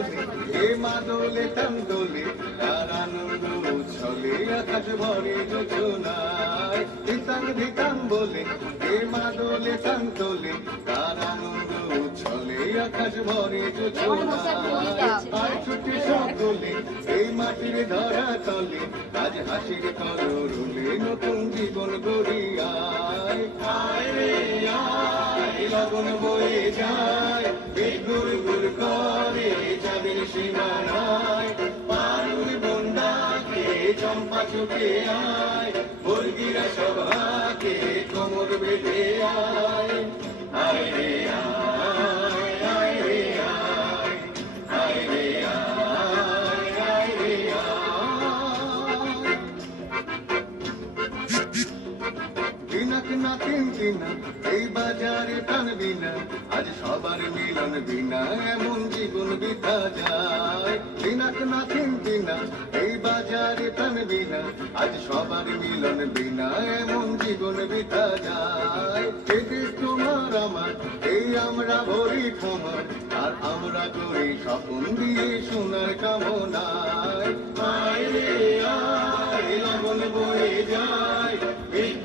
দোলে এ মা দোলে তাম দোলে তার আনন্দ উচ্ছলে আকাশ ভরে যোজনায় ধিতাং ধিতাং বলে এ মা দোলে তাম দোলে তার আনন্দ উচ্ছলে আকাশ ভরে যোজনায় আর ছুটি সব দোলে এই মাটির ধরা তলে আজ হাসির কলরুলে নতুন জীবন গড়িয়ায় আয় রে আয় লগন বয়ে যায় গুর গুর করে চাঁদের সীমানায় পারুল বন্দাকে চম্পা চুকে আয় মুরগিরা সভাকে কোমর বেঁধে আয় আয় রে আয় আয় রে আয় আয় রে আয় আয় রে আয় দিনাক না তিন দিনা এই বাজারে প্রাণ বিনা আজ সবার মিলন বিনা এমন জীবন বিতা যায় দিনাক না তিন দিনা এই বাজারে প্রাণ বিনা আজ সবার মিলন বিনা এমন জীবন বিতা যায় এই দেশ তোমার আমার এই আমরা ভরি খামার আর আমরা করি স্বপ্ন দিয়ে সোনার কামনায় আয় রে আয় লগন বয়ে যায়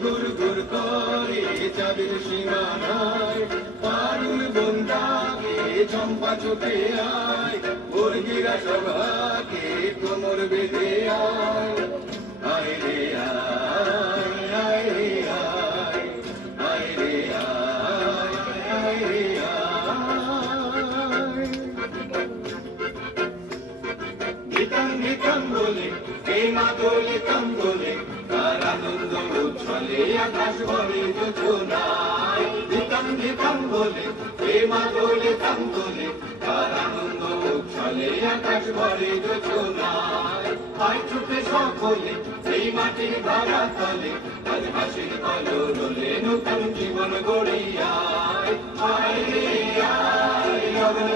গুর গুর করে চাঁদের সীমানায় পারুল বন্দাকে চম্পা চোখে আয় মুরগিরা সভাকে কোমর বেঁধে আয় আয় রে আয় আয় রে আয় আয় রে আয় আয় রে আয় ধিতাং ধিতাং বলে এই মা দোলে তাম দোলে তার আনন্দ উচ্ছলে আকাশ ভরে যোজনায় ধিতাং ধিতাং বলে এই মা দোলে তাম দোলে তার আনন্দ উচ্ছলে আকাশ ভরে যোজনায় আয় ছুটে সকলে এই মাটির ধরা তলে আজ হাসির কলরলে নতুন জীবন গড়িয়ায় আয় রে আয় লগন